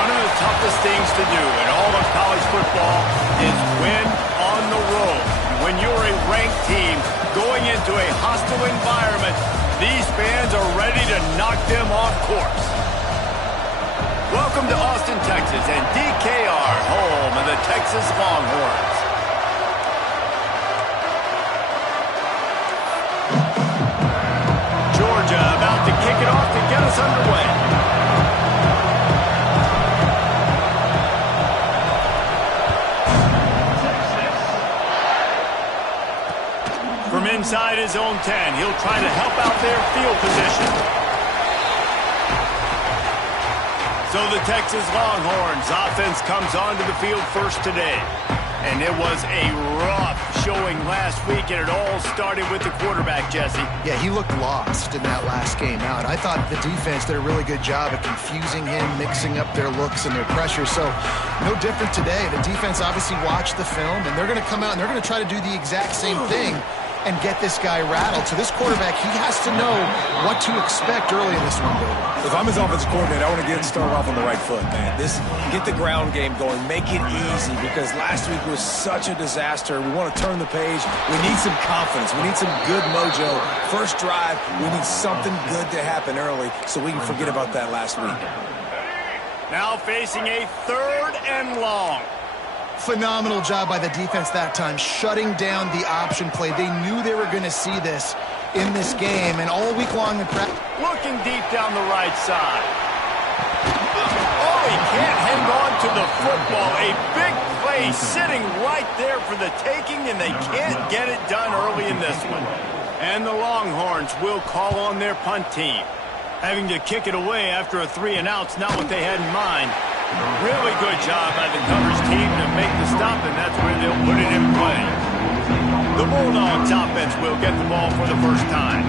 One of the toughest things to do in all of college football is win on the road. When you're a ranked team going into a hostile environment, these fans are ready to knock them off course. Welcome to Austin, Texas, and DKR, home of the Texas Longhorns. Georgia about to kick it off to get us underway. From inside his own 10, he'll try to help out their field position. So the Texas Longhorns offense comes onto the field first today. And it was a rough showing last week, and it all started with the quarterback, Jesse. Yeah, he looked lost in that last game out. I thought the defense did a really good job of confusing him, mixing up their looks and their pressure. So no different today. The defense obviously watched the film, and they're going to come out and they're going to try to do the exact same thing and get this guy rattled. So this quarterback, he has to know what to expect early in this one, David. If I'm his offensive coordinator, I want to get started off on the right foot, man. Get the ground game going. Make it easy, because last week was such a disaster. We want to turn the page. We need some confidence. We need some good mojo. First drive, we need something good to happen early so we can forget about that last week. Now facing a 3rd and long. Phenomenal job by the defense that time, shutting down the option play. They knew they were going to see this in this game, and all week long in practice. Looking deep down the right side. Oh, he can't hang on to the football. A big play sitting right there for the taking, and they can't get it done early in this one. And the Longhorns will call on their punt team. Having to kick it away after a 3-and-out's not what they had in mind. Really good job by the coverage team to make the stop, and that's where they'll put it in play. The Bulldogs offense will get the ball for the first time.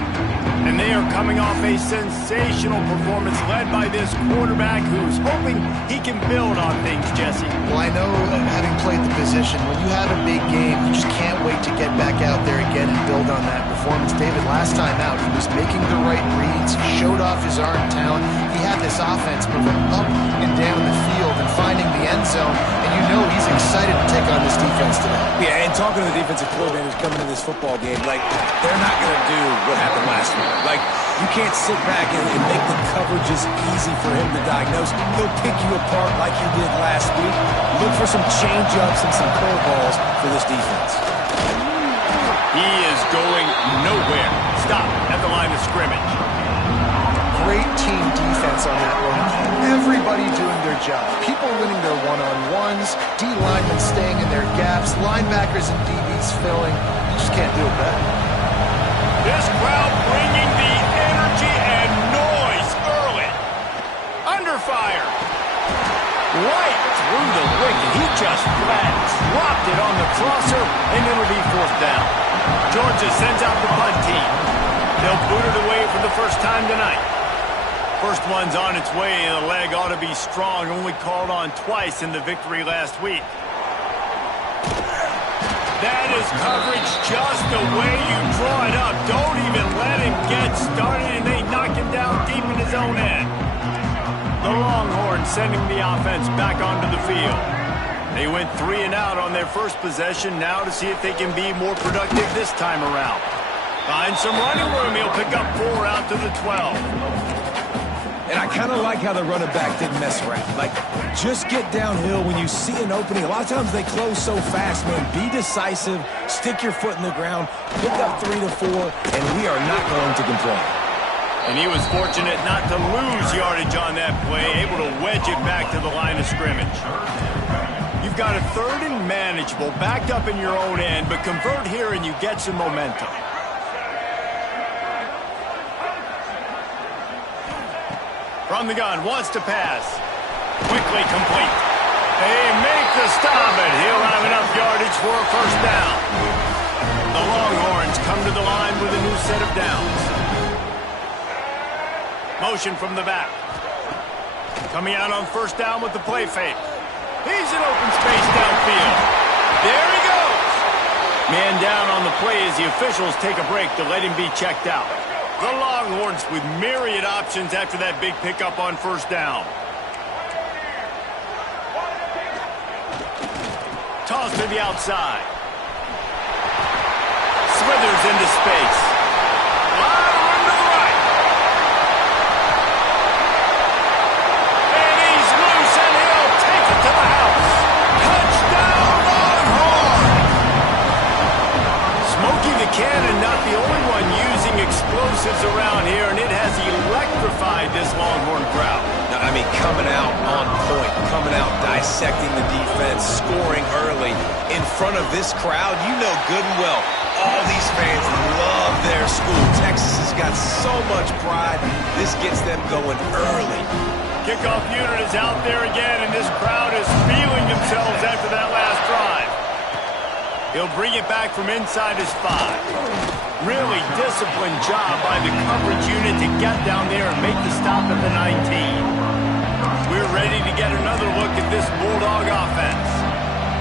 And they are coming off a sensational performance led by this quarterback who's hoping he can build on things, Jesse. Well, I know, having played the position, when you have a big game, you just can't wait to get back out there again and build on that performance. David, last time out, he was making the right reads, showed off his arm talent. He had this offense moving up and down the field and finding the end zone, and you know he's excited to take on this defense today. Yeah, and talking to the defensive coordinators coming into this football game, like, they're not going to do what happened last week. Like, you can't sit back and make the coverages easy for him to diagnose. He'll pick you apart like he did last week. Look for some change-ups and some curveballs for this defense. He is going nowhere. Stop at the line of scrimmage. Great team defense on that one. Everybody doing their job. People winning their one-on-ones, D-linemen staying in their gaps, linebackers and DBs filling. You just can't do it better. This crowd bringing the energy and noise early. Under fire. Right through the wicket. He just flat dropped it on the crosser, and it'll be 4th down. Georgia sends out the punt team. They'll boot it away for the first time tonight. First one's on its way, and the leg ought to be strong. Only called on twice in the victory last week. That is coverage just the way you draw it up. Don't even let him get started, and they knock him down deep in his own end. The Longhorns sending the offense back onto the field. They went 3-and-out on their first possession, now to see if they can be more productive this time around. Find some running room. He'll pick up 4 out to the 12. And I kind of like how the running back didn't mess around. Like, just get downhill when you see an opening. A lot of times they close so fast, man. Be decisive, stick your foot in the ground, pick up 3 to 4, and we are not going to complain. And he was fortunate not to lose yardage on that play, able to wedge it back to the line of scrimmage. You've got a 3rd and manageable, backed up in your own end, but convert here and you get some momentum. From the gun, wants to pass. Quickly complete. They make the stop, and he'll have enough yardage for a 1st down. The Longhorns come to the line with a new set of downs. Motion from the back. Coming out on 1st down with the play fake. He's in open space downfield. There he goes. Man down on the play as the officials take a break to let him be checked out. The Longhorns with myriad options after that big pickup on 1st down. toss to the outside. Slithers into space. Wide run to the right. And he's loose, and he'll take it to the house. Touchdown, Longhorn! Smokey the Cannon, not the only one using explosives around here, and it has electrified this Longhorn crowd. I mean, coming out on point, coming out dissecting the defense, scoring early in front of this crowd. You know good and well, all these fans love their school. Texas has got so much pride. This gets them going early. Kickoff unit is out there again, and this crowd is feeling themselves after that last drive. He'll bring it back from inside his 5. Really disciplined job by the coverage unit to get down there and make the stop at the 19. We're ready to get another look at this Bulldog offense.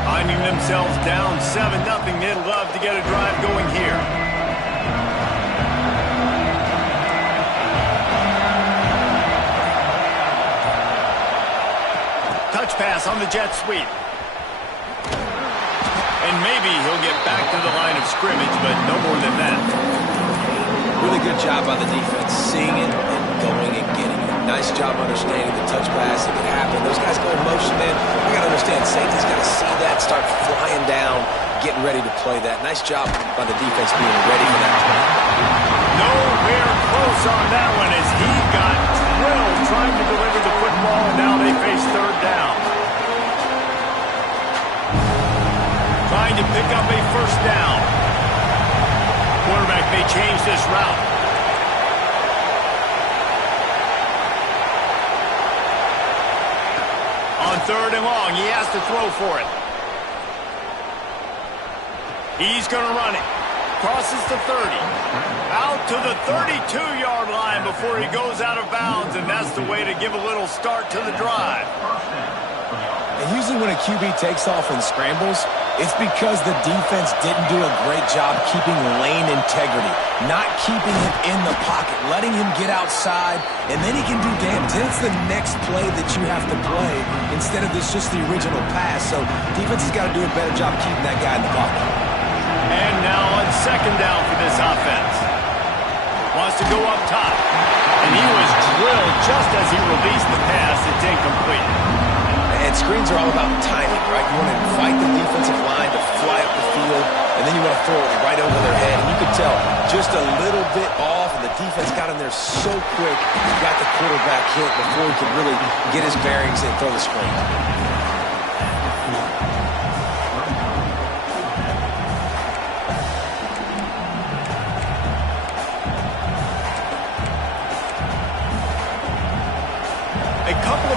Finding themselves down 7-0, they'd love to get a drive going here. Touch pass on the jet sweep. And maybe he'll get back to the line of scrimmage, but no more than that. Really good job by the defense, seeing it and going and getting it. Nice job understanding the touch pass. It can happen. Those guys go in motion, man. We got to understand, safety's got to see that, start flying down, getting ready to play that. Nice job by the defense being ready for that play. Nowhere close on that one as he got drilled trying to deliver the football, and now they face third down. Trying to pick up a first down. Quarterback may change this route. On 3rd and long, he has to throw for it. He's going to run it. Crosses the 30. Out to the 32-yard line before he goes out of bounds, and that's the way to give a little start to the drive. And usually when a QB takes off and scrambles, it's because the defense didn't do a great job keeping lane integrity, not keeping him in the pocket, letting him get outside, and then he can do damage. Then it's the next play that you have to play instead of just the original pass. So defense has got to do a better job keeping that guy in the pocket. And now on 2nd down for this offense. Wants to go up top. And he was drilled just as he released the pass. It's incomplete. And screens are all about timing, right? You want to invite the defensive line to fly up the field, and then you want to throw it right over their head. And you could tell just a little bit off, and the defense got in there so quick, got the quarterback hit before he could really get his bearings and throw the screen.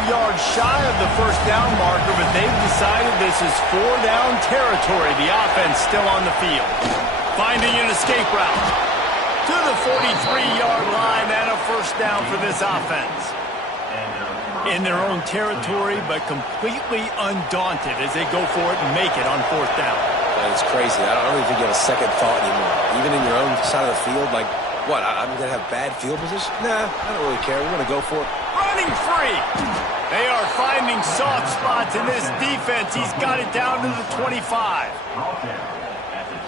Yards shy of the first down marker, but they've decided this is 4-down territory. The offense still on the field. Finding an escape route to the 43-yard line and a first down for this offense. In their own territory, but completely undaunted as they go for it and make it on 4th down. It's crazy. I don't really think you have a second thought anymore. Even in your own side of the field, like, what, I'm going to have bad field position? Nah, I don't really care. We're going to go for it. Running free. They are finding soft spots in this defense. He's got it down to the 25.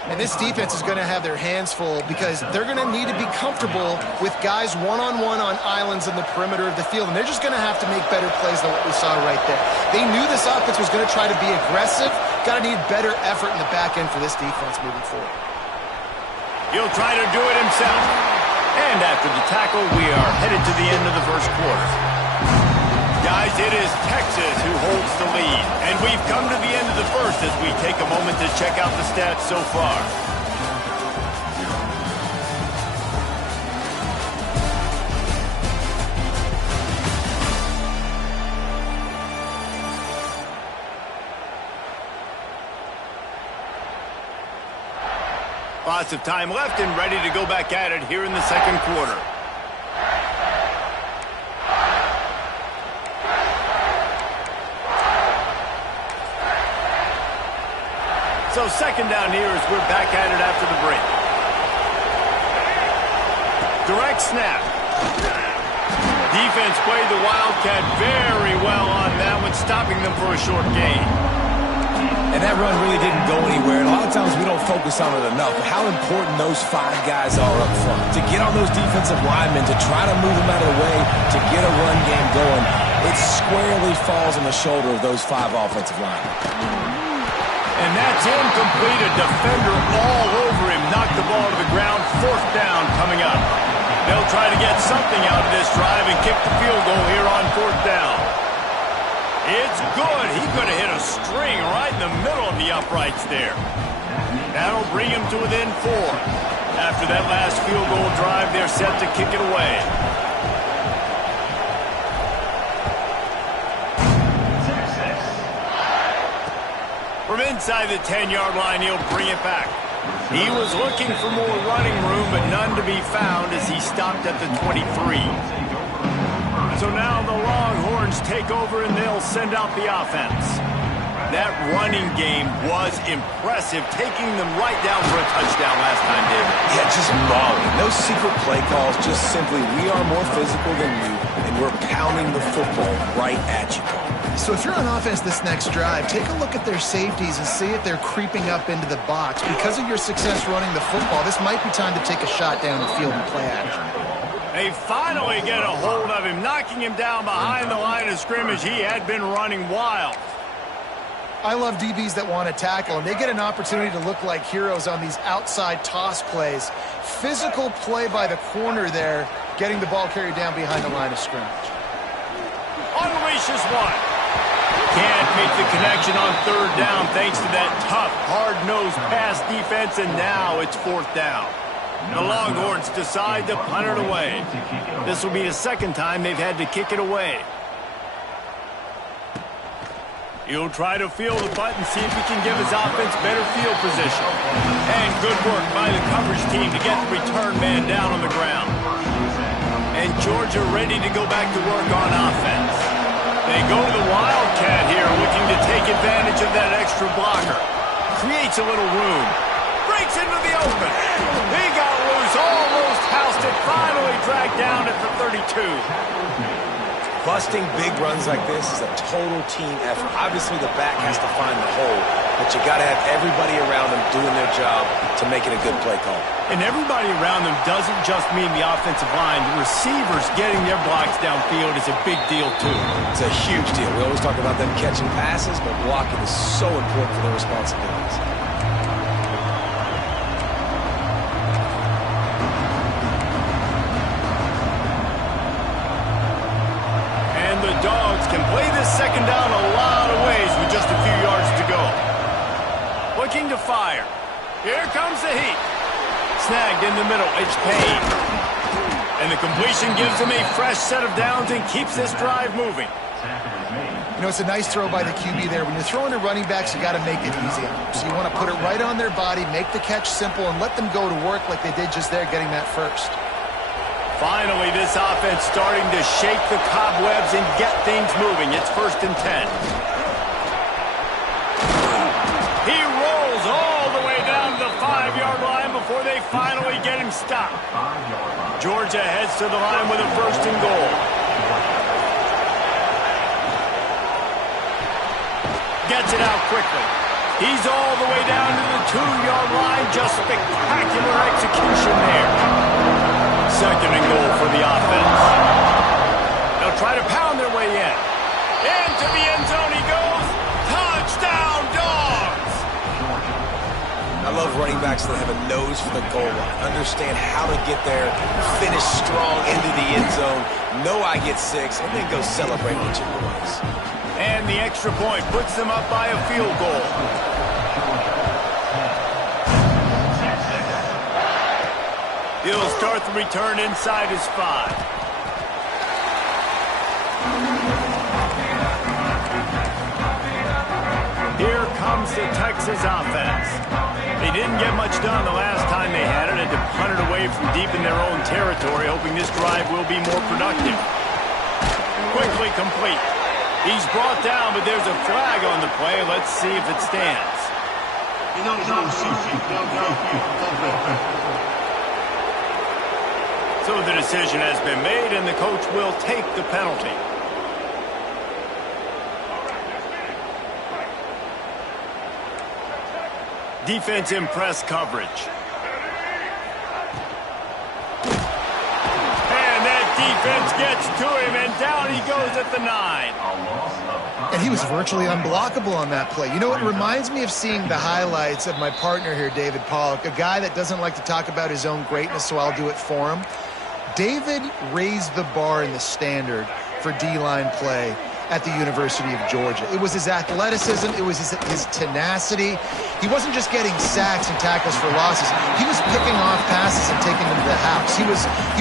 And this defense is going to have their hands full because they're going to need to be comfortable with guys one-on-one on islands in the perimeter of the field. And they're just going to have to make better plays than what we saw right there. They knew this offense was going to try to be aggressive. Got to need better effort in the back end for this defense moving forward. He'll try to do it himself. And after the tackle, we are headed to the end of the first quarter. Guys, it is Texas who holds the lead. And we've come to the end of the first as we take a moment to check out the stats so far. Lots of time left and ready to go back at it here in the second quarter. So second down here as we're back at it after the break. Direct snap. Defense played the Wildcat very well on that one, stopping them for a short gain. And that run really didn't go anywhere. And a lot of times we don't focus on it enough, but how important those 5 guys are up front. To get on those defensive linemen, to try to move them out of the way, to get a run game going, it squarely falls on the shoulder of those 5 offensive linemen. And that's incomplete. A defender all over him. Knocked the ball to the ground. 4th down coming up. They'll try to get something out of this drive and kick the field goal here on 4th down. It's good. He could have hit a string right in the middle of the uprights there. That'll bring him to within 4. After that last field goal drive, they're set to kick it away. From inside the 10-yard line, he'll bring it back. He was looking for more running room, but none to be found as he stopped at the 23. So now the Longhorns take over and they'll send out the offense. That running game was impressive, taking them right down for a touchdown last time, David. Yeah, just mauling. No secret play calls, just simply we are more physical than you, and we're pounding the football right at you. So if you're on offense this next drive, take a look at their safeties and see if they're creeping up into the box. Because of your success running the football, this might be time to take a shot down the field and play action. They finally get a hold of him, knocking him down behind the line of scrimmage. He had been running wild. I love DBs that want to tackle, and they get an opportunity to look like heroes on these outside toss plays. Physical play by the corner there, getting the ball carried down behind the line of scrimmage. Unleashes one. Can't make the connection on 3rd down thanks to that tough, hard-nosed pass defense, and now it's 4th down. The Longhorns decide to punt it away. This will be the 2nd time they've had to kick it away. He'll try to field the punt and see if he can give his offense better field position. And good work by the coverage team to get the return man down on the ground. And Georgia ready to go back to work on offense. They go to the Wildcat here, looking to take advantage of that extra blocker. Creates a little room. Breaks into the open. He got loose, almost housed it, finally dragged down at the 32. Busting big runs like this is a total team effort. Obviously, the back has to find the hole, but you got to have everybody around them doing their job to make it a good play call. And everybody around them doesn't just mean the offensive line. The receivers getting their blocks downfield is a big deal, too. It's a huge deal. We always talk about them catching passes, but blocking is so important for their responsibilities. Dogs can play this 2nd down a lot of ways with just a few yards to go. Looking to fire. Here comes the heat. Snagged in the middle. It's Payne. And the completion gives him a fresh set of downs and keeps this drive moving. You know, it's a nice throw by the QB there. When you're throwing to running backs, you got to make it easy on them. So you want to put it right on their body, make the catch simple, and let them go to work like they did just there, getting that first. Finally, this offense starting to shake the cobwebs and get things moving. It's 1st and 10. He rolls all the way down to the 5-yard line before they finally get him stopped. Georgia heads to the line with a 1st and goal. Gets it out quickly. He's all the way down to the 2-yard line. Just spectacular execution there. 2nd and goal for the offense. They'll try to pound their way in. Into the end zone he goes. Touchdown, Dogs! I love running backs that have a nose for the goal line. Understand how to get there, finish strong into the end zone, know I get 6, and then go celebrate with your boys. And the extra point puts them up by a field goal. He'll start the return inside his 5. Here comes the Texas offense. They didn't get much done the last time they had it, and to punt it away from deep in their own territory, hoping this drive will be more productive. Quickly complete. He's brought down, but there's a flag on the play. Let's see if it stands. So the decision has been made, and the coach will take the penalty. Defense in press coverage. And that defense gets to him, and down he goes at the 9. And he was virtually unblockable on that play. You know, it reminds me of seeing the highlights of my partner here, David Pollock, a guy that doesn't like to talk about his own greatness, so I'll do it for him. David raised the bar in the standard for D-line play at the University of Georgia. It was his athleticism. It was his tenacity. He wasn't just getting sacks and tackles for losses. He was picking off passes and taking them to the house. He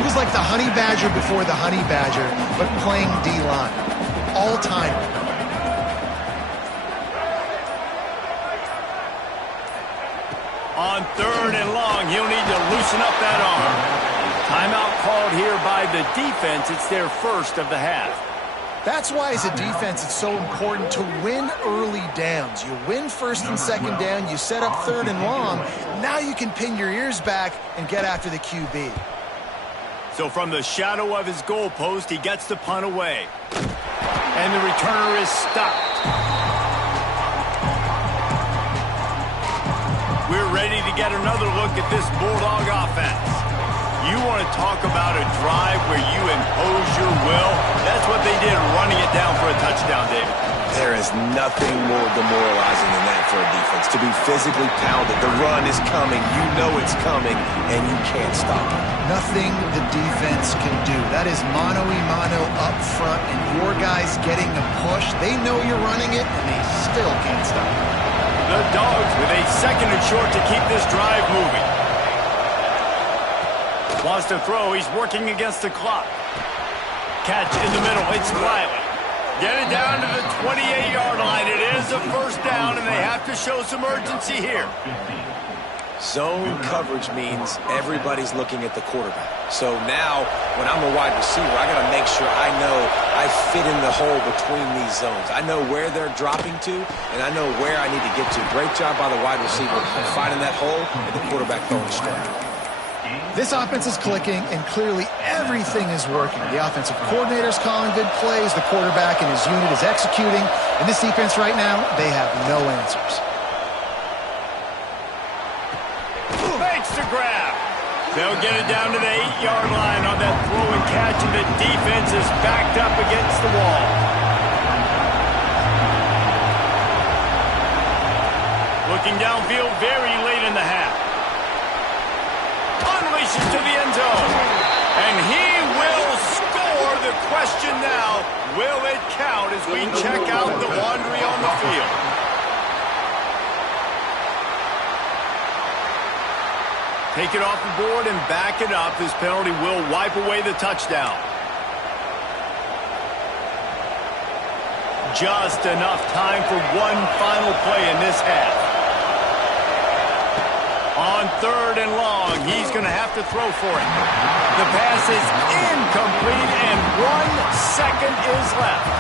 was like the honey badger before the honey badger, but playing D-line. All-time. On 3rd and long, he'll need to loosen up that arm. Timeout called here by the defense. It's their first of the half. That's why, as a defense, it's so important to win early downs. You win 1st and 2nd down, you set up 3rd and long. Now you can pin your ears back and get after the QB. So from the shadow of his goalpost, he gets the punt away. And the returner is stopped. We're ready to get another look at this Bulldog offense. You want to talk about a drive where you impose your will? That's what they did, running it down for a touchdown, David. There is nothing more demoralizing than that for a defense. To be physically pounded. The run is coming. You know it's coming, and you can't stop it. Nothing the defense can do. That is mano-a-mano up front, and your guys getting a push. They know you're running it, and they still can't stop it. The Dogs with a 2nd and short to keep this drive moving. Wants to throw. He's working against the clock. Catch in the middle. It's Riley. Get it down to the 28-yard line. It is a 1st down, and they have to show some urgency here. Zone coverage means everybody's looking at the quarterback. So now, when I'm a wide receiver, I got to make sure I know I fit in the hole between these zones. I know where they're dropping to, and I know where I need to get to. Great job by the wide receiver finding that hole and the quarterback throwing straight. This offense is clicking, and clearly everything is working. The offensive coordinator's calling good plays. The quarterback and his unit is executing. And this defense right now, they have no answers. Fakes the grab. They'll get it down to the 8-yard line on that throw and catch, and the defense is backed up against the wall. Looking downfield very late in the half. Unleashes to the end zone. And he will score. The question now, will it count as we check out the laundry on the field? Take it off the board and back it up. This penalty will wipe away the touchdown. Just enough time for one final play in this half. On 3rd and long, he's going to have to throw for it. The pass is incomplete, and 1 second is left.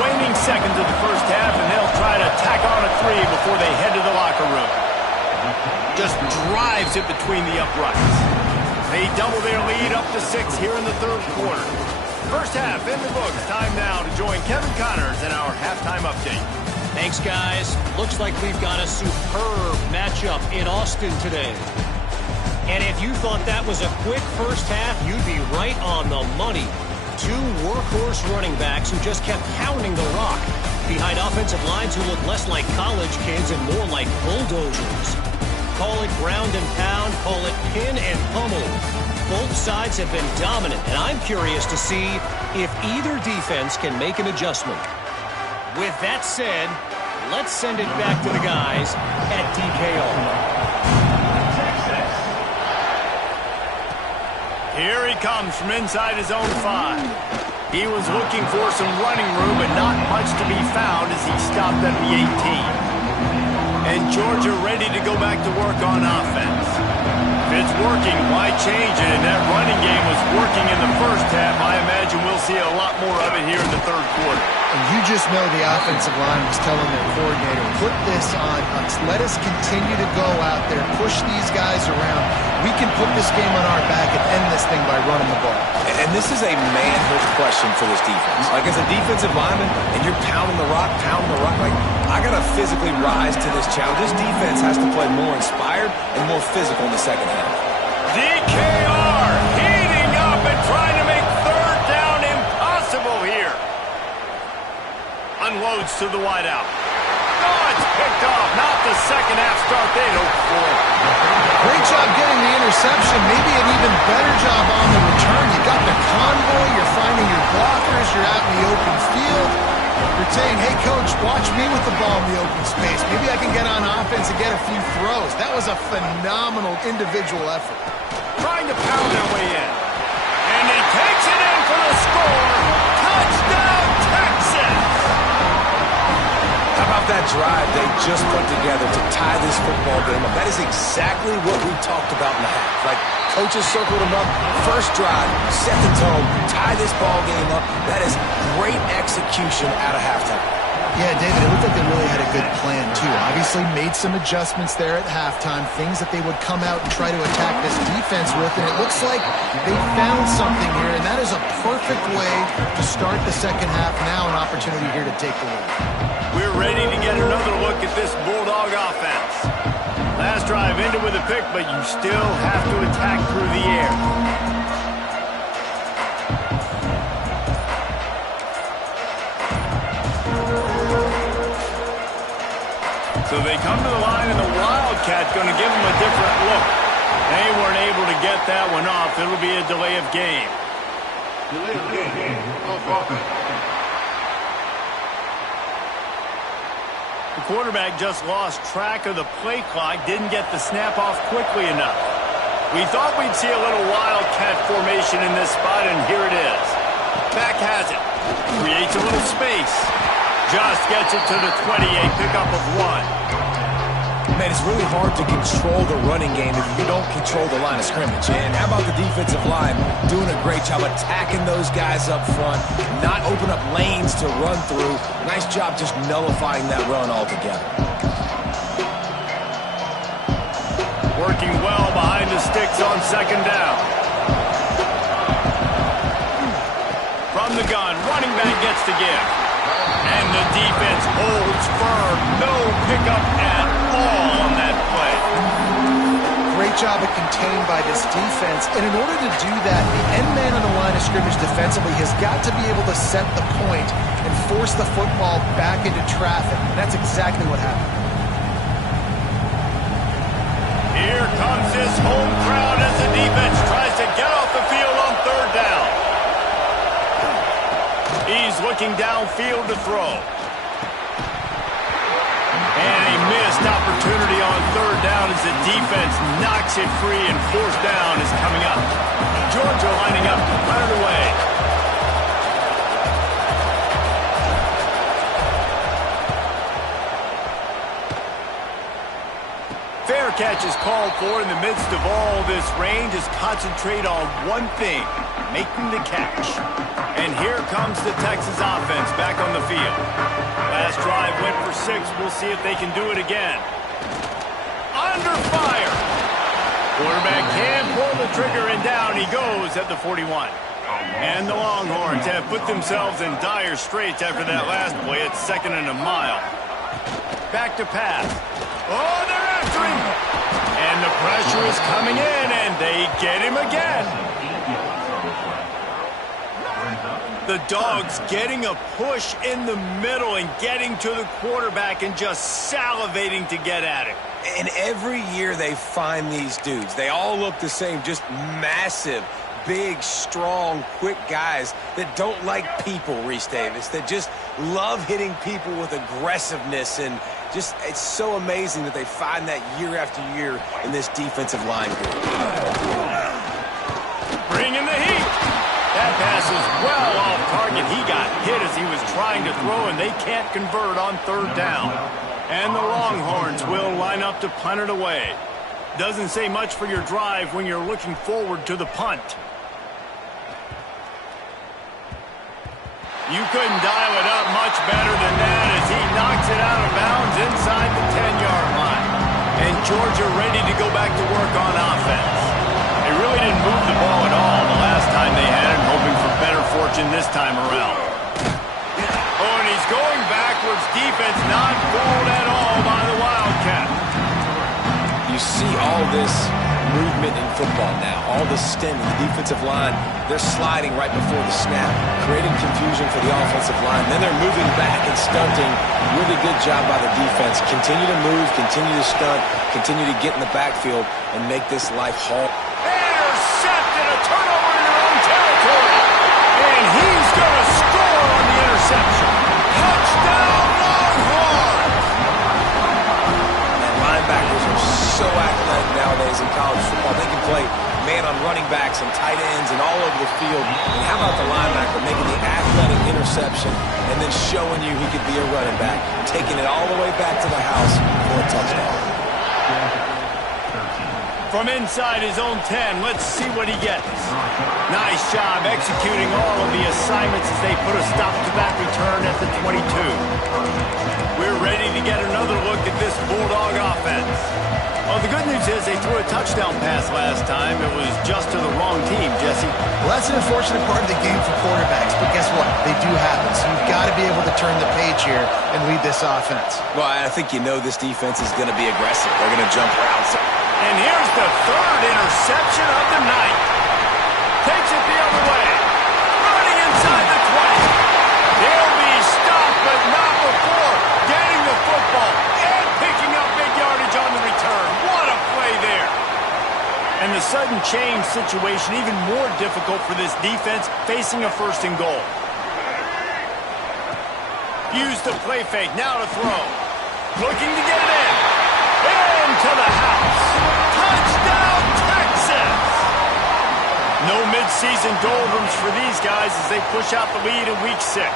Waning seconds of the first half, and they'll try to tack on a 3 before they head to the locker room. Just drives it between the uprights. They double their lead up to 6 here in the 3rd quarter. First half in the books. Time now to join Kevin Connors in our halftime update. Thanks, guys. Looks like we've got a superb matchup in Austin today. And if you thought that was a quick first half, you'd be right on the money. 2 workhorse running backs who just kept pounding the rock behind offensive lines who look less like college kids and more like bulldozers. Call it ground and pound, call it pin and pummel. Both sides have been dominant, and I'm curious to see if either defense can make an adjustment. With that said, let's send it back to the guys at DKO. Here he comes from inside his own 5. He was looking for some running room, but not much to be found as he stopped at the 18. And Georgia ready to go back to work on offense. If it's working, why change it? And that running game was working in the first half. I imagine we'll see a lot more of it here in the 3rd quarter. And you just know the offensive line was telling their coordinator, put this on us. Let us continue to go out there, push these guys around. We can put this game on our back and end this thing by running the ball. And this is a manhood question for this defense. Like, as a defensive lineman, and you're pounding the rock, like, I I got to physically rise to this challenge. This defense has to play more inspired and more physical in the second half. DKR heating up and trying to make third down impossible here. Unloads to the wideout. Oh, it's picked off. Not the second half start they'd hoped for. Great job getting the interception. Maybe an even better job on the return. You got the convoy. You're finding your blockers. You're out in the open field. You're saying, hey, coach, watch me with the ball in the open space. Maybe I can get on offense and get a few throws. That was a phenomenal individual effort. Trying to pound their way in. And he takes it in for the score. Touchdown, Texas! How about that drive they just put together to tie this football game up? That is exactly what we talked about in the half. Like, coaches circled them up. First drive, set the tone, tie this ball game up. That is great execution out of halftime. Yeah, David, it looked like they really had a good plan, too. Obviously made some adjustments there at halftime, things that they would come out and try to attack this defense with, and it looks like they found something here, and that is a perfect way to start the second half. Now an opportunity here to take the lead. We're ready to get another look at this Bulldog offense. Last drive ended with a pick, but you still have to attack through the air. So they come to the line, and the Wildcats going to give them a different look. They weren't able to get that one off. It'll be a delay of game. Delay of game. Off offense. The quarterback just lost track of the play clock, didn't get the snap off quickly enough. We thought we'd see a little Wildcat formation in this spot, and here it is. Back has it. Creates a little space. Just gets it to the 28, pickup of 1. Man, it's really hard to control the running game if you don't control the line of scrimmage. And how about the defensive line doing a great job attacking those guys up front, not open up lanes to run through. Nice job just nullifying that run altogether. Working well behind the sticks on second down. From the gun, running back gets to give. And the defense holds firm. No pickup at all on that play. Great job of contained by this defense. And in order to do that, the end man on the line of scrimmage defensively has got to be able to set the point and force the football back into traffic. And that's exactly what happened. Here comes his home crowd as the defense tries to get off the field on third down. He's looking downfield to throw. And a missed opportunity on third down as the defense knocks it free, and fourth down is coming up. Georgia lining up to punt it away. Fair catch is called for. In the midst of all this rain, just concentrate on one thing, making the catch. And here comes the Texas offense back on the field. Last drive went for 6. We'll see if they can do it again. Under fire. Quarterback can pull the trigger, and down he goes at the 41. And the Longhorns have put themselves in dire straits after that last play. It's 2nd and a mile. Back to pass. Oh, they're after him. And the pressure is coming in, and they get him again. The Dogs getting a push in the middle and getting to the quarterback and just salivating to get at him. And every year they find these dudes. They all look the same, just massive, big, strong, quick guys that don't like people, Reese Davis, that just love hitting people with aggressiveness. And just, it's so amazing that they find that year after year in this defensive line group. Bringing the heat. That pass is well off target. He got hit as he was trying to throw, and they can't convert on third down. And the Longhorns will line up to punt it away. Doesn't say much for your drive when you're looking forward to the punt. You couldn't dial it up much better than that as he knocks it out of bounds inside the 10-yard line. And Georgia ready to go back to work on offense. They really didn't move the ball at all the last time they had it, hoping for better fortune this time around. Oh, and he's going backwards defense not fooled at all by the Wildcat. You see all this movement in football now, all the stemming, the defensive line, they're sliding right before the snap, creating confusion for the offensive line. Then they're moving back and stunting. Really good job by the defense. Continue to move, continue to stunt, continue to get in the backfield and make this life hard. Intercepted, a turnover in their own territory. And he's going to score on the interception. Touchdown, Longhorns! And linebackers are so athletic nowadays in college football. They can play man on running backs and tight ends and all over the field. And how about the linebacker making the athletic interception and then showing you he could be a running back, taking it all the way back to the house for a touchdown. From inside his own 10, let's see what he gets. Nice job executing all of the assignments as they put a stop to that return at the 22. We're ready to get another look at this Bulldog offense. Well, the good news is they threw a touchdown pass last time. It was just to the wrong team, Jesse. Well, that's an unfortunate part of the game for quarterbacks, but guess what? They do happen, so you've got to be able to turn the page here and lead this offense. Well, I think you know this defense is going to be aggressive. They're going to jump around. And here's the third interception of the night. Takes it the other way. Running inside the 20. He'll be stopped, but not before getting the football and picking up big yardage on the return. What a play there. And the sudden change situation even more difficult for this defense facing a first and goal. Use the play fake, now to throw. Looking to get it in. Into the house. Touchdown, Texas! No midseason doldrums for these guys as they push out the lead in Week 6.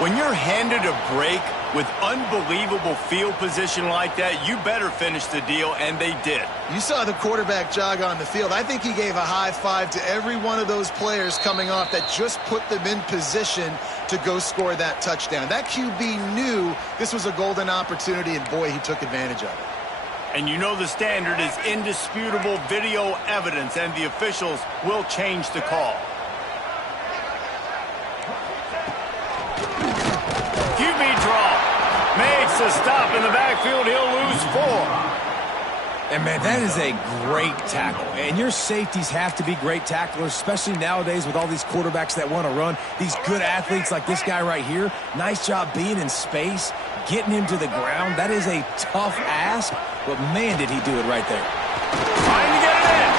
When you're handed a break with unbelievable field position like that, you better finish the deal, and they did. You saw the quarterback jog on the field. I think he gave a high five to every one of those players coming off that just put them in position to go score that touchdown. That QB knew this was a golden opportunity, and boy, he took advantage of it. And you know the standard is indisputable video evidence, and the officials will change the call. QB draw. Makes a stop in the backfield. He'll lose 4. And, man, that is a great tackle. And your safeties have to be great tacklers, especially nowadays with all these quarterbacks that want to run. These good athletes like this guy right here. Nice job being in space, getting him to the ground. That is a tough ask, but, man, did he do it right there. Trying to get it in.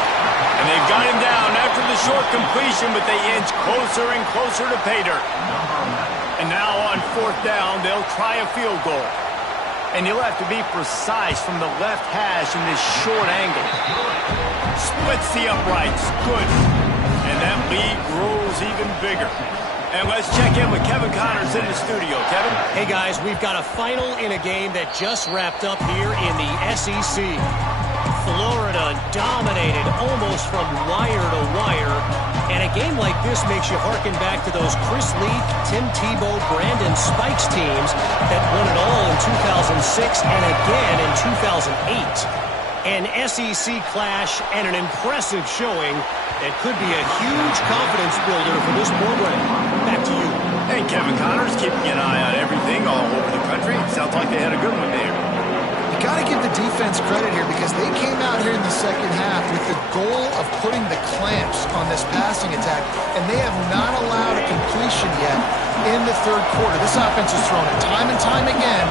And they've got him down after the short completion, but they inch closer and closer to pay dirt. And now on 4th down, they'll try a field goal. And you'll have to be precise from the left hash in this short angle. Splits the uprights. Good. And that lead grows even bigger. And let's check in with Kevin Connors in the studio. Kevin? Hey, guys, we've got a final in a game that just wrapped up here in the SEC. Florida dominated almost from wire to wire. And a game like this makes you harken back to those Chris Leak, Tim Tebow, Brandon Spikes teams that won it all in 2006 and again in 2008. An SEC clash and an impressive showing that could be a huge confidence builder for this program. Back to you. Hey, Kevin Connors, keeping an eye on everything all over the country. Sounds like they had a good one there. You got to give the defense credit here because they came out here in the second half with the goal of putting the clamps on this passing attack, and they have not allowed a completion yet in the third quarter. This offense has thrown it time and time again.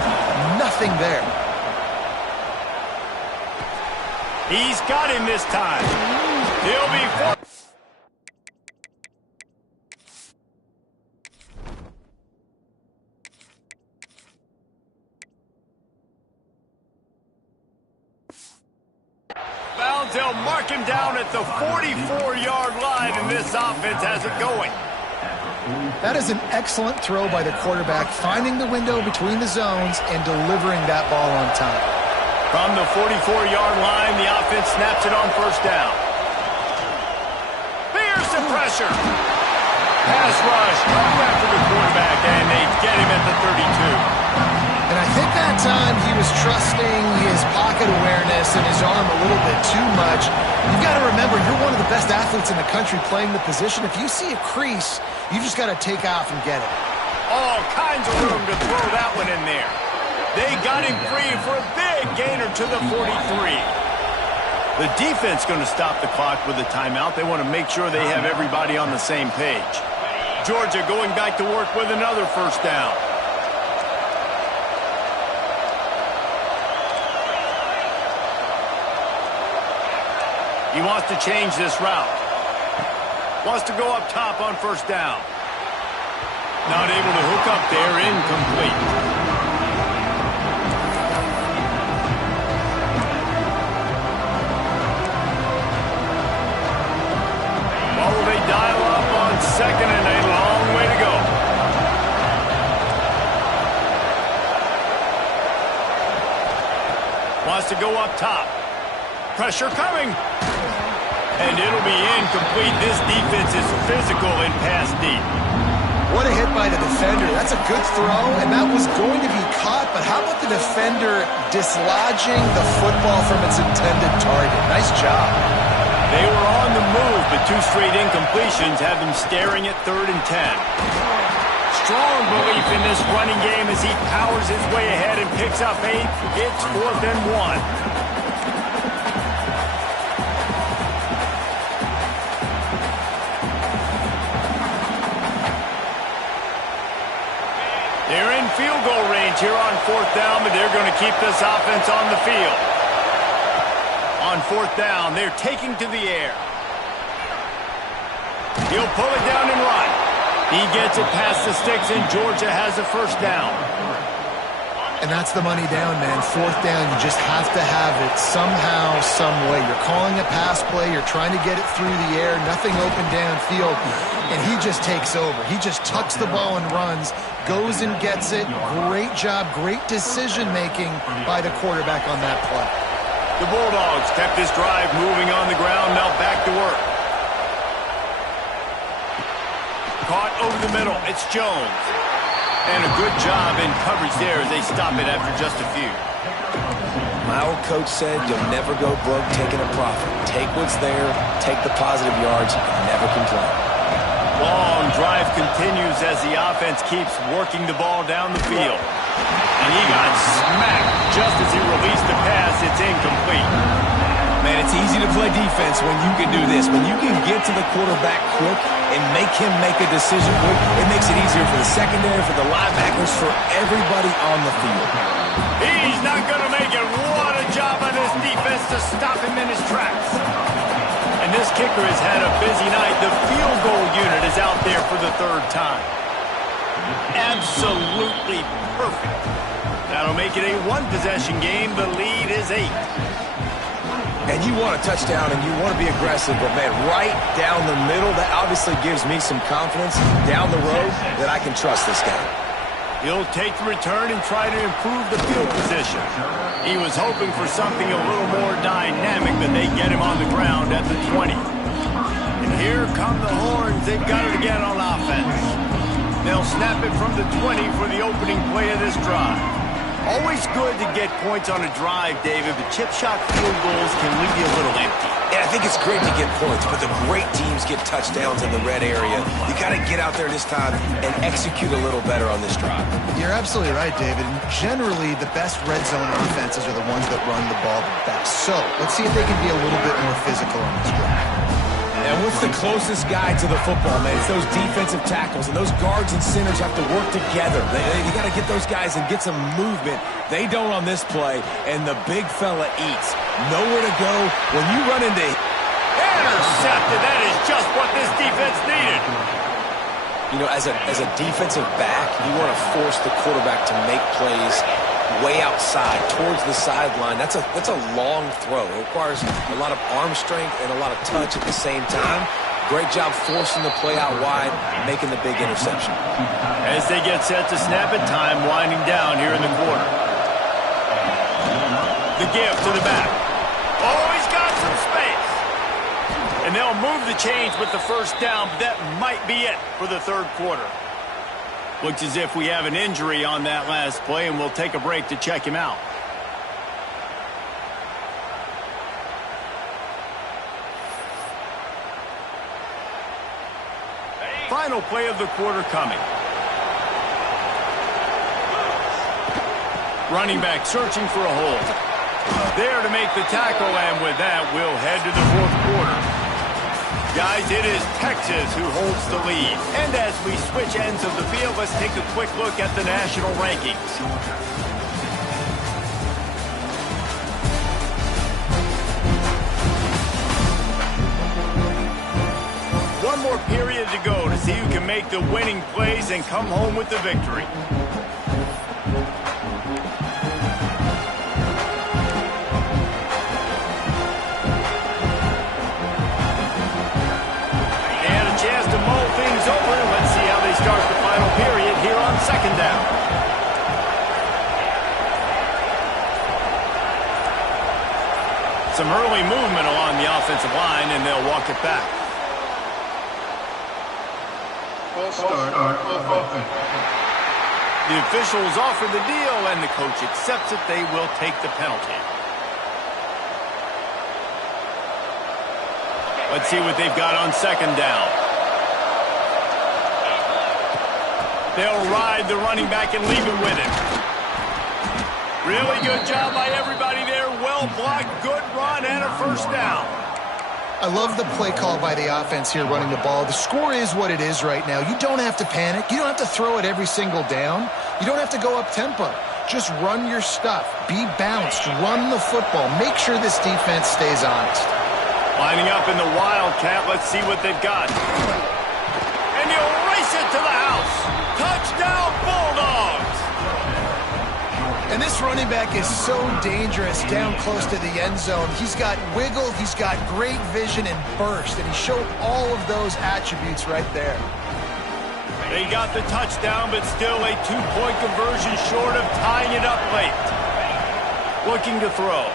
Nothing there. He's got him this time. He'll be forced. They'll mark him down at the 44-yard line, and this offense has it going. That is an excellent throw by the quarterback, finding the window between the zones and delivering that ball on time. From the 44-yard line, the offense snaps it on 1st down. Here's the pressure. Pass rush, coming after the quarterback, and they get him at the 32. And I think that time he was trusting his pocket awareness and his arm a little bit too much. You've got to remember, you're one of the best athletes in the country playing the position. If you see a crease, you just got to take off and get it. All kinds of room to throw that one in there. They got him free for a big gainer to the 43. The defense going to stop the clock with a timeout. They want to make sure they have everybody on the same page. Georgia going back to work with another first down. He wants to change this route. Wants to go up top on first down. Not able to hook up there, incomplete. Well, will they dial up on second and a long way to go? Wants to go up top. Pressure coming. And it'll be incomplete. This defense is physical and pass deep. What a hit by the defender. That's a good throw, and that was going to be caught, but how about the defender dislodging the football from its intended target? Nice job. They were on the move, but two straight incompletions have them staring at 3rd and 10. Strong belief in this running game as he powers his way ahead and picks up 8. It's 4th and 1. They're in field goal range here on 4th down, but they're going to keep this offense on the field. On 4th down, they're taking to the air. He'll pull it down and run. He gets it past the sticks, and Georgia has a first down. And that's the money down, man. 4th down, you just have to have it somehow, some way. You're calling a pass play. You're trying to get it through the air. Nothing open downfield. And he just takes over. He just tucks the ball and runs, goes and gets it. Great job, great decision-making by the quarterback on that play. The Bulldogs kept this drive moving on the ground. Now back to work. Caught over the middle. It's Jones. And a good job in coverage there as they stop it after just a few. My old coach said you'll never go broke taking a profit. Take what's there, take the positive yards, and never complain. Long drive continues as the offense keeps working the ball down the field. And he got smacked just as he released the pass. It's incomplete. Man, it's easy to play defense when you can do this. When you can get to the quarterback quick and make him make a decision quick, it makes it easier for the secondary, for the linebackers, for everybody on the field. He's not going to make it. What a job on this defense to stop him in his tracks. And this kicker has had a busy night. The field goal unit is out there for the 3rd time. Absolutely perfect. That'll make it a 1-possession game. The lead is 8. And you want a touchdown and you want to be aggressive, but man, right down the middle, that obviously gives me some confidence down the road that I can trust this guy. He'll take the return and try to improve the field position. He was hoping for something a little more dynamic, but they get him on the ground at the 20. And here come the horns. They've got it again on offense. They'll snap it from the 20 for the opening play of this drive. Always good to get points on a drive, David, but chip shot field goals can leave you a little empty. Yeah, I think it's great to get points, but the great teams get touchdowns in the red area. You got to get out there this time and execute a little better on this drive. You're absolutely right, David. And generally, the best red zone offenses are the ones that run the ball the best. So let's see if they can be a little bit more physical on this drive. And what's the closest guy to the football, man? It's those defensive tackles, and those guards and centers have to work together. You got to get those guys and get some movement. They don't on this play, and the big fella eats. Nowhere to go when you run into... Intercepted. That is just what this defense needed. You know, as a defensive back, you want to force the quarterback to make plays way outside, towards the sideline. That's a long throw. It requires a lot of arm strength and a lot of touch at the same time. Great job forcing the play out wide, making the big interception. As they get set to snap it, time winding down here in the quarter. The give to the back. Oh, he's got some space. And they'll move the chains with the first down, but that might be it for the 3rd quarter. Looks as if we have an injury on that last play, and we'll take a break to check him out. Final play of the quarter coming. Running back searching for a hole. There to make the tackle, and with that, we'll head to the fourth quarter. Guys, it is Texas who holds the lead. And as we switch ends of the field, let's take a quick look at the national rankings. One more period to go to see who can make the winning plays and come home with the victory. Start the final period here on second down. Some early movement along the offensive line, and they'll walk it back. False start on offense. The officials offer the deal, and the coach accepts it. They will take the penalty. Let's see what they've got on second down. They'll ride the running back and leave it with him. Really good job by everybody there. Well blocked, good run, and a first down. I love the play call by the offense here running the ball. The score is what it is right now. You don't have to panic. You don't have to throw it every single down. You don't have to go up tempo. Just run your stuff. Be balanced. Run the football. Make sure this defense stays honest. Lining up in the Wildcat. Let's see what they've got. And he'll race it to the house. Touchdown, Bulldogs! And this running back is so dangerous down close to the end zone. He's got wiggle, he's got great vision and burst, and he showed all of those attributes right there. They got the touchdown, but still a two-point conversion short of tying it up late. Looking to throw.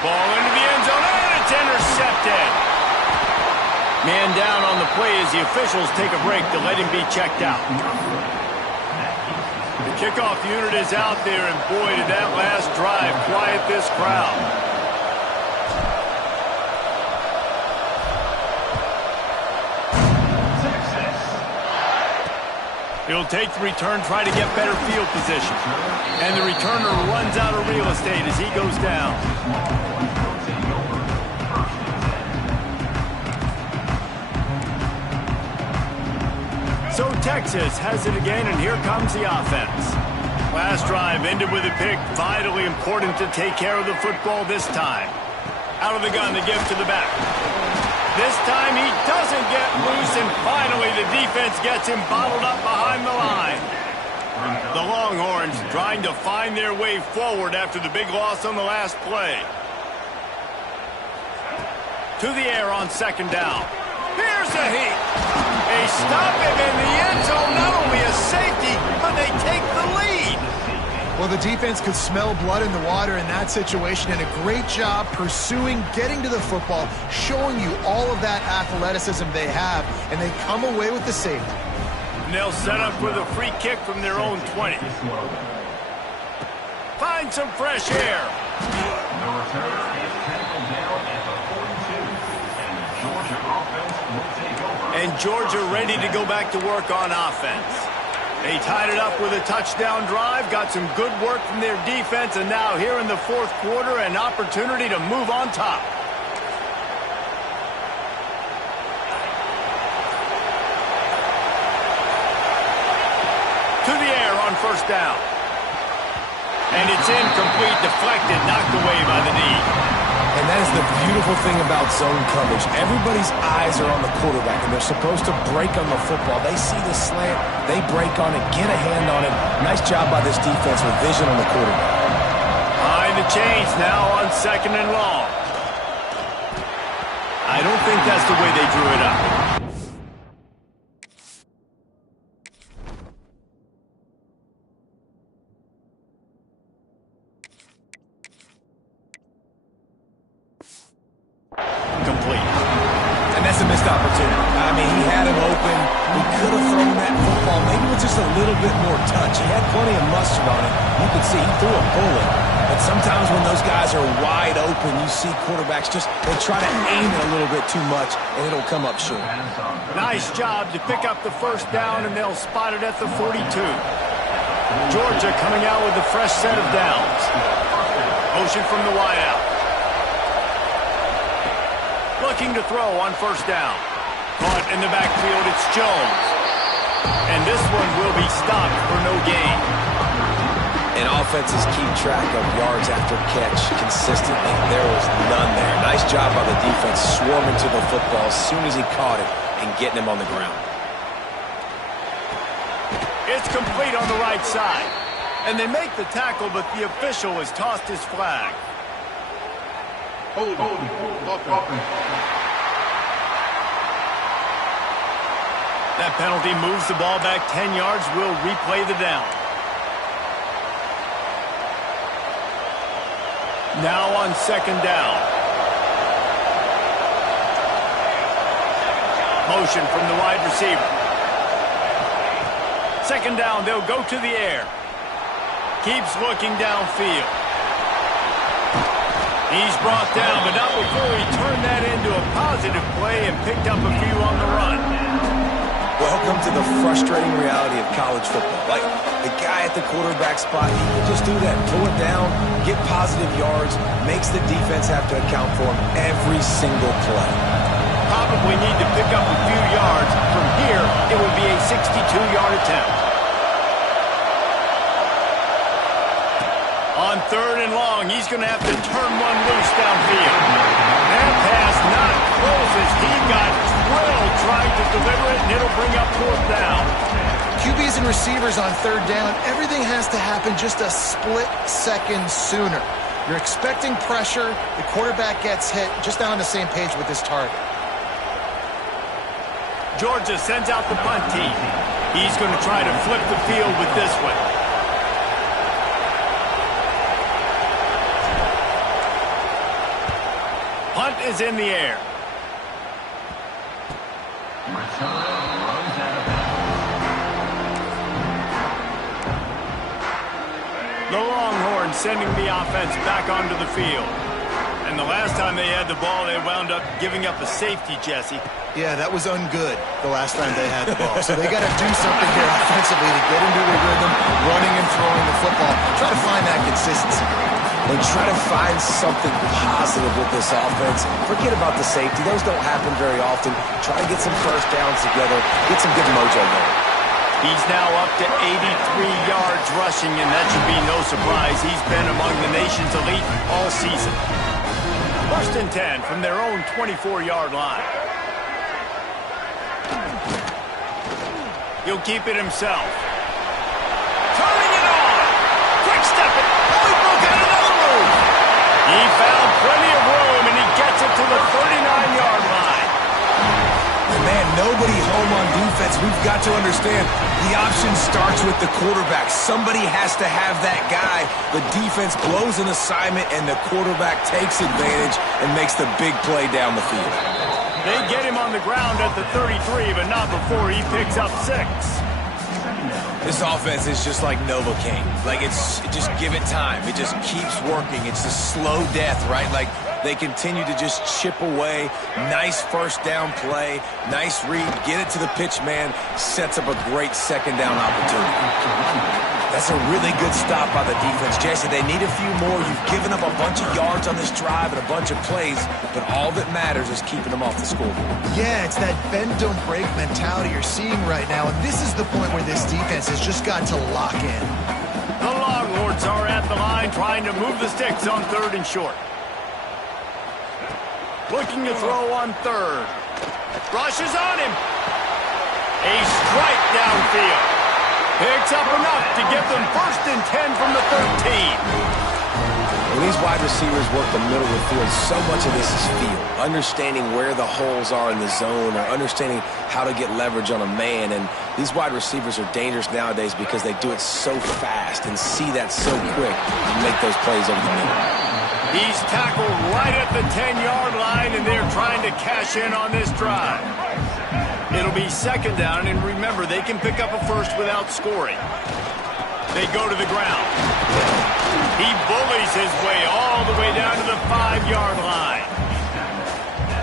Ball into the end zone, and it's intercepted. Man down on the play as the officials take a break to let him be checked out. The kickoff unit is out there, and boy, did that last drive quiet this crowd. He'll take the return, try to get better field position. And the returner runs out of real estate as he goes down. So Texas has it again, and here comes the offense. Last drive ended with a pick. Vitally important to take care of the football this time. Out of the gun, the give to the back. This time he doesn't get loose, and finally the defense gets him bottled up behind the line. The Longhorns trying to find their way forward after the big loss on the last play. To the air on second down. Here's a heat. They stop him in the end zone. Not only a safety, but they take the lead. Well, the defense could smell blood in the water in that situation, and a great job pursuing, getting to the football, showing you all of that athleticism they have, and they come away with the safety. And they'll set up with a free kick from their own 20. Find some fresh air. The return is tackled down at the 42, and the Georgia offense will take over. And Georgia ready to go back to work on offense. They tied it up with a touchdown drive, got some good work from their defense, and now here in the fourth quarter, an opportunity to move on top. To the air on first down. And it's incomplete, deflected, knocked away by the knee. And that is the beautiful thing about zone coverage. Everybody's eyes are on the quarterback, and they're supposed to break on the football. They see the slant, they break on it, get a hand on it. Nice job by this defense with vision on the quarterback. Behind the chains now on second and long. I don't think that's the way they drew it up. Opportunity. I mean, he had him open. He could have thrown that football maybe with just a little bit more touch. He had plenty of mustard on it. You could see he threw a bullet. But sometimes when those guys are wide open, you see quarterbacks they try to aim it a little bit too much, and it'll come up short. Nice job to pick up the first down, and they'll spot it at the 42. Georgia coming out with a fresh set of downs. Motion from the wideout. Looking to throw on first down. Caught in the backfield, it's Jones. And this one will be stopped for no gain. And offenses keep track of yards after catch consistently. There was none there. Nice job by the defense swarming to the football as soon as he caught it and getting him on the ground. It's complete on the right side. And they make the tackle, but the official has tossed his flag. That penalty moves the ball back 10 yards. We'll replay the down. Now on second down. Motion from the wide receiver. Second down, they'll go to the air. Keeps looking downfield. He's brought down, but not before he turned that into a positive play and picked up a few on the run. Welcome to the frustrating reality of college football. Like, the guy at the quarterback spot, he can just do that. Pull it down, get positive yards, makes the defense have to account for him every single play. Probably need to pick up a few yards. From here, it would be a 62-yard attempt. On third and long, he's going to have to turn one loose downfield. That pass not close as he got drilled trying to deliver it, and it'll bring up fourth down. QBs and receivers on third down, everything has to happen just a split second sooner. You're expecting pressure, the quarterback gets hit, just not on the same page with this target. Georgia sends out the punt team. He's going to try to flip the field with this one. Punt is in the air. The Longhorns sending the offense back onto the field. And the last time they had the ball, they wound up giving up a safety, Jesse. Yeah, that was ungood the last time they had the ball. So they got to do something here offensively to get into the rhythm, running and throwing the football. Try to find that consistency. And try to find something positive with this offense. Forget about the safety. Those don't happen very often. Try to get some first downs together. Get some good mojo going. He's now up to 83 yards rushing, and that should be no surprise. He's been among the nation's elite all season. First and 10 from their own 24-yard line. He'll keep it himself. Turning it on. Quick step it. Oh, he broke out another move. He found plenty of room, and he gets it to the 39-yard line. Man, nobody home on defense. We've got to understand the option starts with the quarterback. Somebody has to have that guy. The defense blows an assignment, and the quarterback takes advantage and makes the big play down the field. They get him on the ground at the 33, but not before he picks up 6. This offense is just like Novocaine. Like, just give it time. It just keeps working. It's a slow death, right? Like, they continue to just chip away. Nice first down play. Nice read. Get it to the pitch man. Sets up a great second down opportunity. That's a really good stop by the defense. Jason, they need a few more. You've given up a bunch of yards on this drive and a bunch of plays, but all that matters is keeping them off the scoreboard. Yeah, it's that bend, don't break mentality you're seeing right now, and this is the point where this defense has just got to lock in. The Longhorns are at the line trying to move the sticks on third and short. Looking to throw on third. Rushes on him. A strike downfield. Picks up enough to give them first and 10 from the 13. When these wide receivers work the middle of the field, so much of this is feel. Understanding where the holes are in the zone or understanding how to get leverage on a man. And these wide receivers are dangerous nowadays because they do it so fast and see that so quick and make those plays over the middle. He's tackled right at the 10-yard line, and they're trying to cash in on this drive. It'll be second down, and remember, they can pick up a first without scoring. They go to the ground. He bullies his way all the way down to the 5-yard line.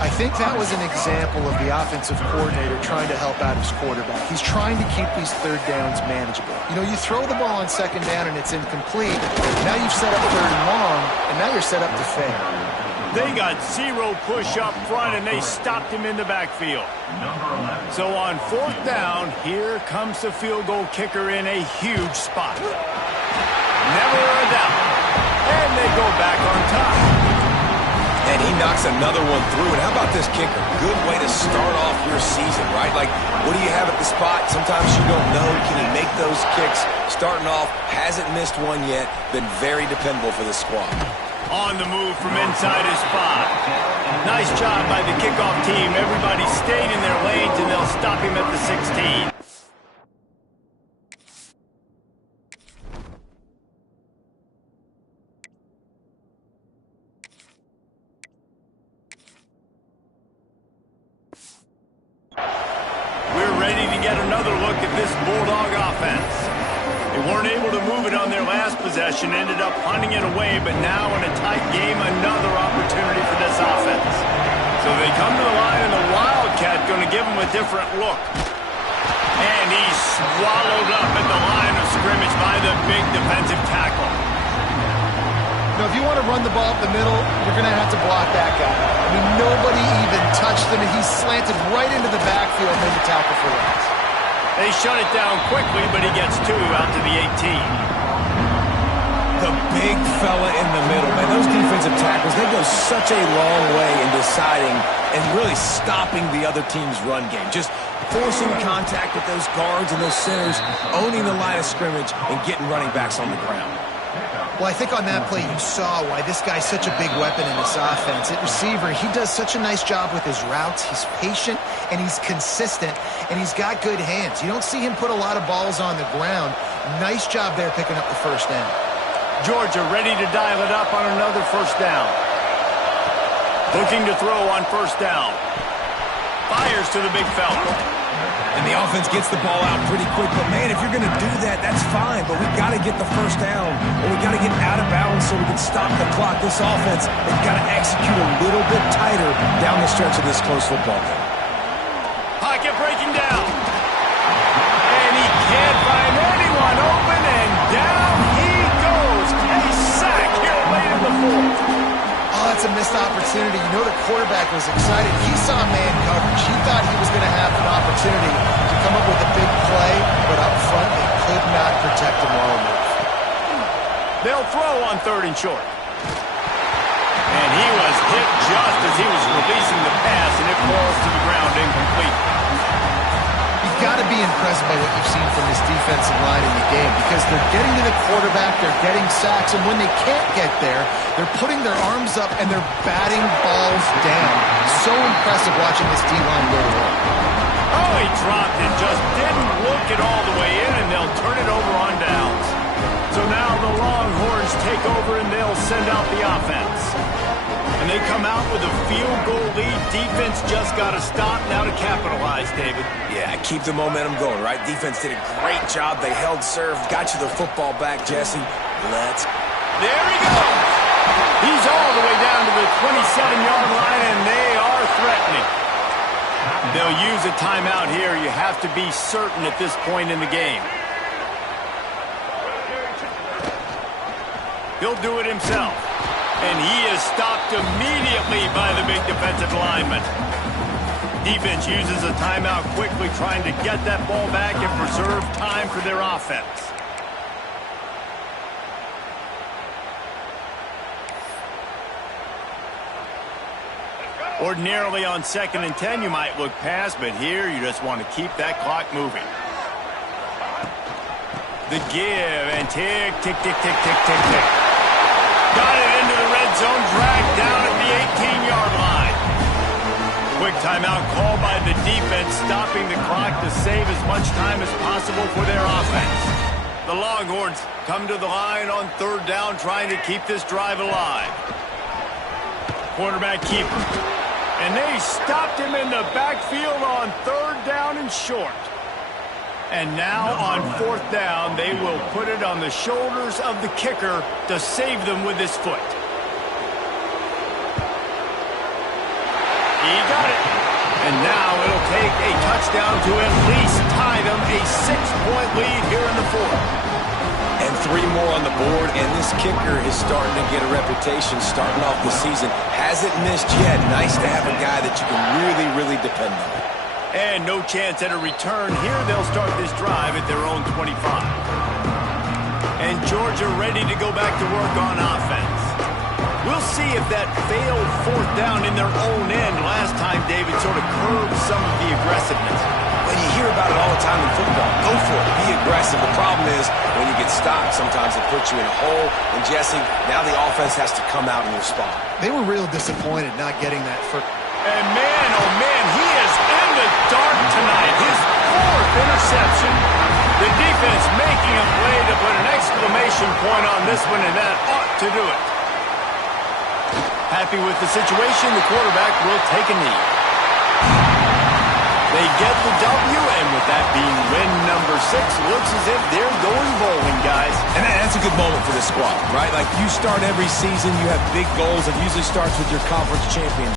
I think that was an example of the offensive coordinator trying to help out his quarterback. He's trying to keep these third downs manageable. You know, you throw the ball on second down and it's incomplete. Now you've set up third and long, and now you're set up to fail. They got zero push up front, and they stopped him in the backfield. So on fourth down, here comes the field goal kicker in a huge spot. Never a doubt. And they go back on top. And he knocks another one through. And how about this kicker? Good way to start off your season, right? Like, what do you have at the spot? Sometimes you don't know. Can he make those kicks? Starting off, hasn't missed one yet. Been very dependable for this squad. On the move from inside his spot. Nice job by the kickoff team. Everybody stayed in their lanes, and they'll stop him at the 16. We're ready to get another look at this Bulldog offense. They weren't able to move it on their last possession, ended up hunting it away, but now in a tight game, another opportunity for this offense. So they come to the line, and the Wildcat going to give them a different look. And he's swallowed up at the line of scrimmage by the big defensive tackle. Now, if you want to run the ball up the middle, you're going to have to block that guy. I mean, nobody even touched him, and he slanted right into the backfield and made the tackle for loss. They shut it down quickly, but he gets two out to the 18. The big fella in the middle. Man, those defensive tackles, they go such a long way in deciding and really stopping the other team's run game. Just forcing contact with those guards and those centers, owning the line of scrimmage, and getting running backs on the ground. Well, I think on that play you saw why this guy's such a big weapon in this offense. At receiver, he does such a nice job with his routes. He's patient, and he's consistent, and he's got good hands. You don't see him put a lot of balls on the ground. Nice job there picking up the first down. Georgia ready to dial it up on another first down. Looking to throw on first down. Fires to the big fella. And the offense gets the ball out pretty quick. But, man, if you're going to do that, that's fine. But we got to get the first down. And we got to get out of bounds so we can stop the clock. This offense, they've got to execute a little bit tighter down the stretch of this close football game. Pocket breaking down. And he can't find anyone open. And down he goes. A sack here late in the fourth. Oh, that's a missed opportunity. You know the quarterback was excited. He saw man coverage. He thought he was going to have an opportunity to come up with a big play, but up front they could not protect him well enough. They'll throw on third and short. And he was hit just as he was releasing the pass, and it falls to the ground incomplete. You've got to be impressed by what you've seen from this defensive line in the game because they're getting to the quarterback, they're getting sacks, and when they can't get there, they're putting their arms up and they're batting balls down. So impressive watching this D-line go to work. Oh, he dropped it, just didn't look it all the way in, and they'll turn it over on downs. So now the Longhorns take over and they'll send out the offense. And they come out with a field goal lead. Defense just got to stop now to capitalize, David. Yeah, keep the momentum going, right? Defense did a great job. They held serve, got you the football back, Jesse. Let's. There he goes. He's all the way down to the 27-yard line, and they are threatening. They'll use a timeout here. You have to be certain at this point in the game. He'll do it himself. And he is stopped immediately by the big defensive lineman. Defense uses a timeout quickly, trying to get that ball back and preserve time for their offense. Ordinarily on 2nd and 10, you might look past, but here you just want to keep that clock moving. The give and tick, tick, tick, tick, tick, tick, tick. Got it into the red zone, dragged down at the 18-yard line. Quick timeout called by the defense, stopping the clock to save as much time as possible for their offense. The Longhorns come to the line on third down, trying to keep this drive alive. Quarterback keeper. And they stopped him in the backfield on third down and short. And now on fourth down, they will put it on the shoulders of the kicker to save them with his foot. He got it. And now it'll take a touchdown to at least tie them a 6-point lead here in the fourth. And 3 more on the board, and this kicker is starting to get a reputation starting off the season. Hasn't missed yet. Nice to have a guy that you can really, really depend on. And no chance at a return here. They'll start this drive at their own 25. And Georgia ready to go back to work on offense. We'll see if that failed 4th down in their own end last time, David, sort of curbed some of the aggressiveness. When you hear about it all the time in football, go for it. Be aggressive. The problem is when you get stopped, sometimes it puts you in a hole. And, Jesse, now the offense has to come out and respond. They were real disappointed not getting that first. And, man, oh, man, he is in the dark tonight. His 4th interception. The defense making a play to put an exclamation point on this one, and that ought to do it. Happy with the situation, the quarterback will take a knee. They get the W, and with that being win number 6, looks as if they're going bowling, guys. And that's a good moment for this squad, right? Like, you start every season, you have big goals. It usually starts with your conference champion.